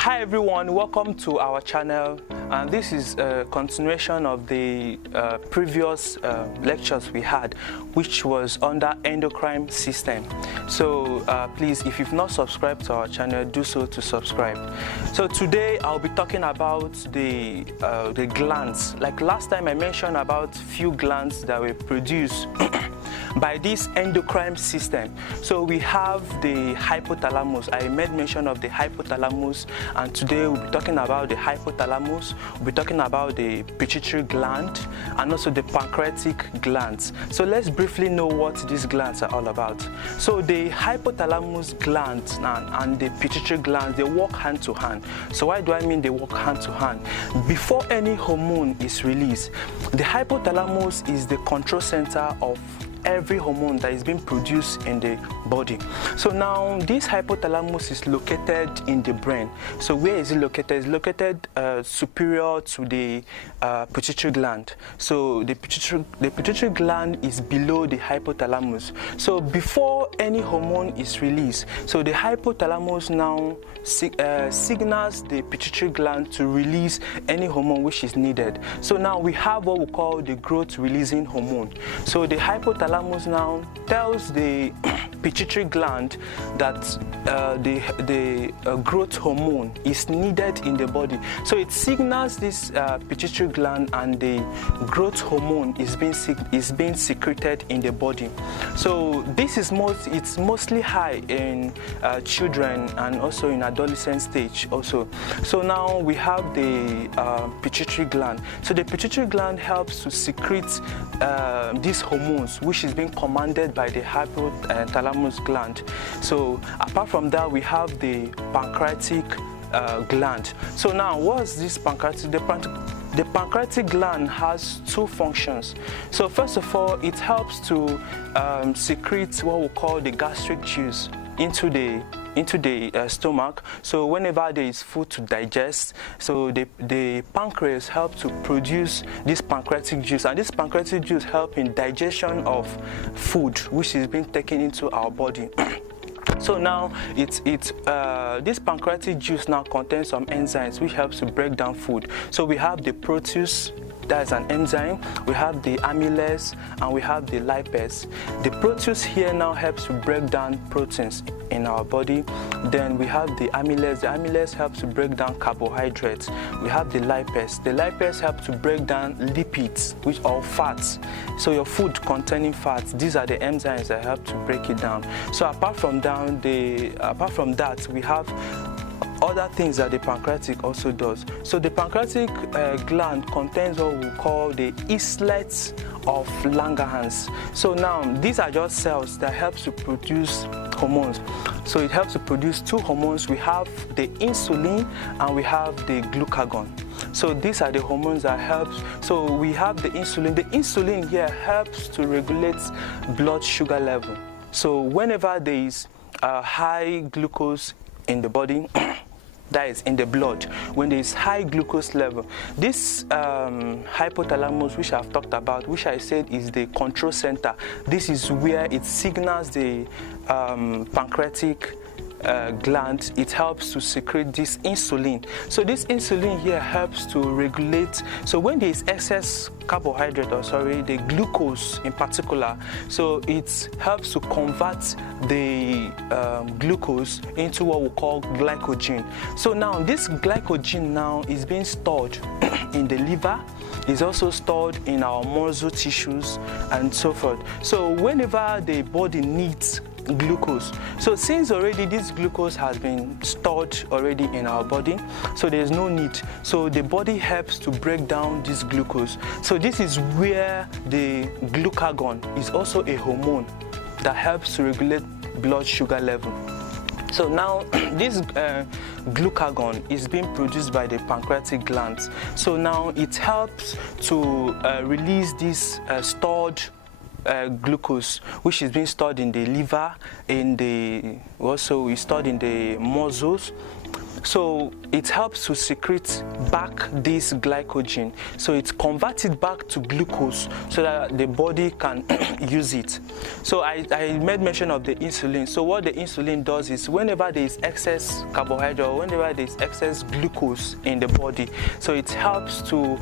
Hi everyone, welcome to our channel, and this is a continuation of the previous lectures we had, which was under endocrine system. So please, if you've not subscribed to our channel, do so to subscribe. So today I'll be talking about the glands. Like last time I mentioned about few glands that were produced by this endocrine system. So we have the hypothalamus. I made mention of the hypothalamus, and today we'll be talking about the hypothalamus, we'll be talking about the pituitary gland, and also the pancreatic glands. So let's briefly know what these glands are all about. So the hypothalamus glands and the pituitary glands, they work hand to hand. So why do I mean they work hand to hand? Before any hormone is released, the hypothalamus is the control center of every hormone that is being produced in the body. So now this hypothalamus is located in the brain. So where is it located? It's located superior to the pituitary gland. So the pituitary gland is below the hypothalamus. So before any hormone is released, so the hypothalamus now signals the pituitary gland to release any hormone which is needed. So now we have what we call the growth releasing hormone. So the hypothalamus now tells the pituitary gland that the growth hormone is needed in the body. So it signals this pituitary gland, and the growth hormone is being secreted in the body. So this is it's mostly high in children and also in adolescent stage also. So now we have the pituitary gland. So the pituitary gland helps to secrete these hormones, which is being commanded by the hypothalamus gland. So apart from that, we have the pancreatic gland. So now what's this pancreatic? The pancreatic gland has two functions. So first of all, it helps to secrete what we call the gastric juice into the stomach. So whenever there is food to digest, so the pancreas helps to produce this pancreatic juice, and this pancreatic juice helps in digestion of food which is being taken into our body. So now this pancreatic juice now contains some enzymes which helps to break down food. So we have the protease, that is an enzyme, we have the amylase, and we have the lipase. The protease here now helps to break down proteins in our body. Then we have the amylase. The amylase helps to break down carbohydrates. We have the lipase. The lipase helps to break down lipids, which are fats. So your food containing fats, these are the enzymes that help to break it down. So apart from that, we have other things that the pancreatic also does. So the pancreatic gland contains what we call the islets of Langerhans. So now these are just cells that helps to produce hormones. So it helps to produce two hormones. We have the insulin and we have the glucagon. So these are the hormones that helps. So we have the insulin. The insulin here helps to regulate blood sugar level. So whenever there is high glucose in the body, that is in the blood, when there is high glucose level, this hypothalamus, which I've talked about, which I said is the control center, this is where it signals the pancreatic gland. It helps to secrete this insulin. So this insulin here helps to regulate. So when there is excess carbohydrate, the glucose in particular, so it helps to convert the glucose into what we call glycogen. So now this glycogen now is being stored in the liver, is also stored in our muscle tissues and so forth. So whenever the body needs glucose, so since already this glucose has been stored already in our body, so there's no need. So the body helps to break down this glucose. So this is where the glucagon is also a hormone that helps to regulate blood sugar level. So now this glucagon is being produced by the pancreatic glands. So now it helps to release this stored glucose, which is being stored in the liver, also is stored in the muscles, So it helps to secrete back this glycogen. So it's converted back to glucose so that the body can use it. So I made mention of the insulin. So what the insulin does is whenever there is excess carbohydrate or whenever there is excess glucose in the body, so it helps to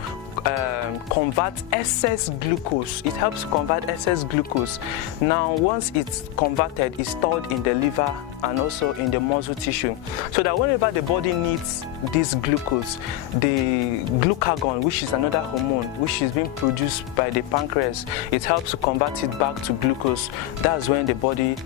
convert excess glucose. It helps to convert excess glucose. Now once it's converted, it's stored in the liver and also in the muscle tissue, so that whenever the body needs this glucose, the glucagon, which is another hormone which is being produced by the pancreas, it helps to convert it back to glucose. That's when the body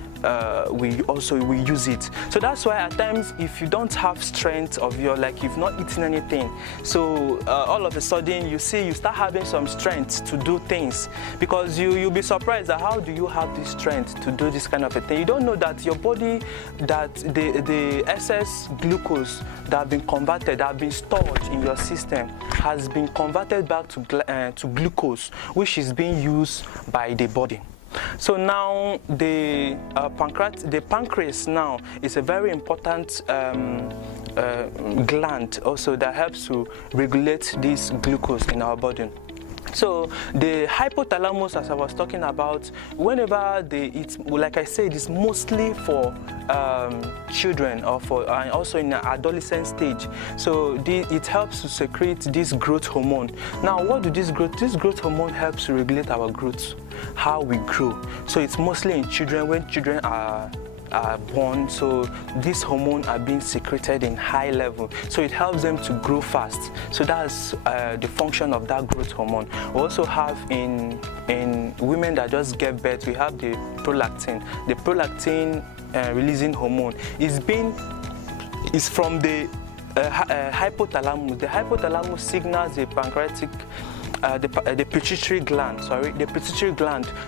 we use it. So that's why at times if you don't have strength of your, like you've not eaten anything, so all of a sudden you see you start having some strength to do things, because you'll be surprised at how do you have this strength to do this kind of a thing. You don't know that your body, that the excess glucose that have been converted, that have been stored in your system, has been converted back to glucose, which is being used by the body. So now the pancreas now is a very important gland also that helps to regulate this glucose in our body. So the hypothalamus, as I was talking about, whenever they eat, like I said, it's mostly for children or for and also in the adolescent stage. So it helps to secrete this growth hormone. Now, what do this growth hormone helps to regulate our growth, how we grow. So it's mostly in children, when children are born, so these hormones are being secreted in high level, so it helps them to grow fast. So that's the function of that growth hormone. We also have in women that just give birth, we have the prolactin. The prolactin releasing hormone is from the hypothalamus. The hypothalamus signals the pancreatic the pituitary gland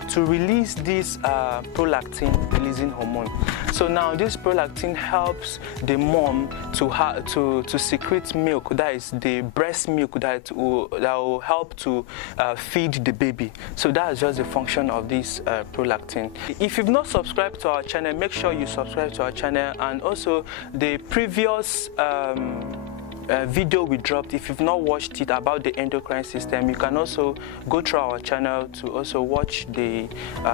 to release this prolactin releasing hormone. So now this prolactin helps the mom to secrete milk, that is the breast milk that will help to feed the baby. So that is just the function of this prolactin. If you've not subscribed to our channel, make sure you subscribe to our channel, and also the previous video we dropped, if you've not watched it, about the endocrine system, you can also go through our channel to also watch the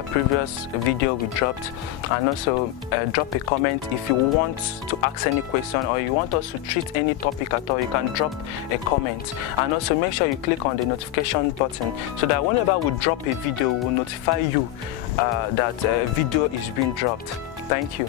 previous video we dropped, and also drop a comment if you want to ask any question or you want us to treat any topic at all. You can drop a comment, and also make sure you click on the notification button so that whenever we drop a video, we'll notify you that a video is being dropped. Thank you.